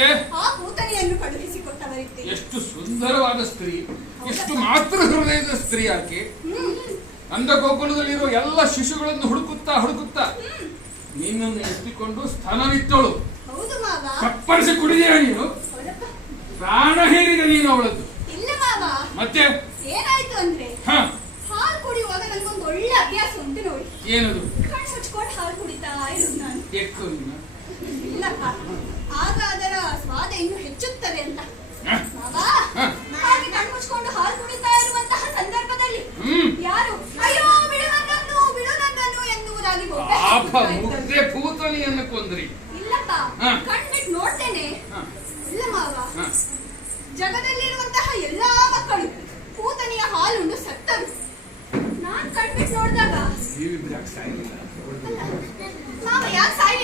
ಮತ್ತೆ ಆ ಪೂತನಿಯನ್ನು ಕಳುಹಿಸಿಕೊಟ್ಟವರಿದ್ದೆ. ಎಷ್ಟು ಸುಂದರವಾದ ಸ್ತ್ರೀ, ಎಷ್ಟು ಮಾತೃ ಹೃದಯದ ಸ್ತ್ರೀ ಆಕೆ. ಅಂದ ಗೋಕುಲದಲ್ಲಿರುವ ಎಲ್ಲ ಶಿಶುಗಳನ್ನು ಹುಡುಕುತ್ತಾ ಹುಡುಕುತ್ತಾ ನಿನ್ನನ್ನು ಎತ್ತಿಕೊಂಡು ಸ್ಥಾನವಿತ್ತವಳು. ಹೌದು ಮಾವ. ಕಪ್ಪಳಿಸಿ ಕುಡಿದೀಯ ನೀನು, ಪ್ರಾಣ ಹೇರಿದ ನೀನು ಅವಳದ್ದು. ಇಲ್ಲ ಮಾವ. ಮತ್ತೆ ಏನಾಯ್ತು ಅಂದ್ರೆ ಹ ಹಾಲು ಕುಡಿಯುವಾಗ ನನ್ಗೊಂದು ಒಳ್ಳೆ ಅಭ್ಯಾಸ ಉಂಟು ನೋಡಿ. ಏನದು? ಕಣ್ಣು ಮುಚ್ಕೊಂಡು ಹಾಲು ಕುಡಿತಾ ಇರುದು ನಾನು. ಎಕ್ಕು ನೀನು. ಇಲ್ಲಪ್ಪ, ಆಗ ಅದರ ಸ್ವಾದ ಇನ್ನು ಹೆಚ್ಚುತ್ತದೆ ಅಂತ. ಹ? ಮಾವ, ಹ. ಹಾಗೆ ಕಣ್ಣು ಮುಚ್ಕೊಂಡು ಹಾಲು ಕುಡಿತಾ ಇರುವಂತಹ ಸಂದರ್ಭದಲ್ಲಿ ಹ್ಮ್. ಯಾರು ಅಯ್ಯೋ ಬಿಡು ನನ್ನನ್ನು ಎನ್ನುವುದಾಗಿ ಬೊಬ್ಬೆ ಪಾಪ ಹಾಕುತ್ತಾ ಇದ್ದರು. ಮುಗ್ದೆ ಪೂತನಿಯನ್ನು ಕೊಂದ್ರಿ. ಇಲ್ಲಪ್ಪ, ಹ. ಕಣ್ಬಿಟ್ಟು ನೋಡ್ತೇನೆ. ಹ. ಇಲ್ಲ ಮಾವ, ಹ. ಜಗದಲ್ಲಿರುವಂತಹ ಎಲ್ಲಾ ಮಕ್ಕಳು ಪೂತನಿಯ ಹಾಲುಂಡು ಸತ್ತರು. ನಾನ್ ಕಣ್ಬಿಟ್ಟು ನೋಡಿದಾಗ ನೀವಿಬ್ರು ಯಾಕೆ ಸಾಯ್ಲಿಲ್ಲ? ಮಾವ ಯಾಕೆ ಸಾಯಿ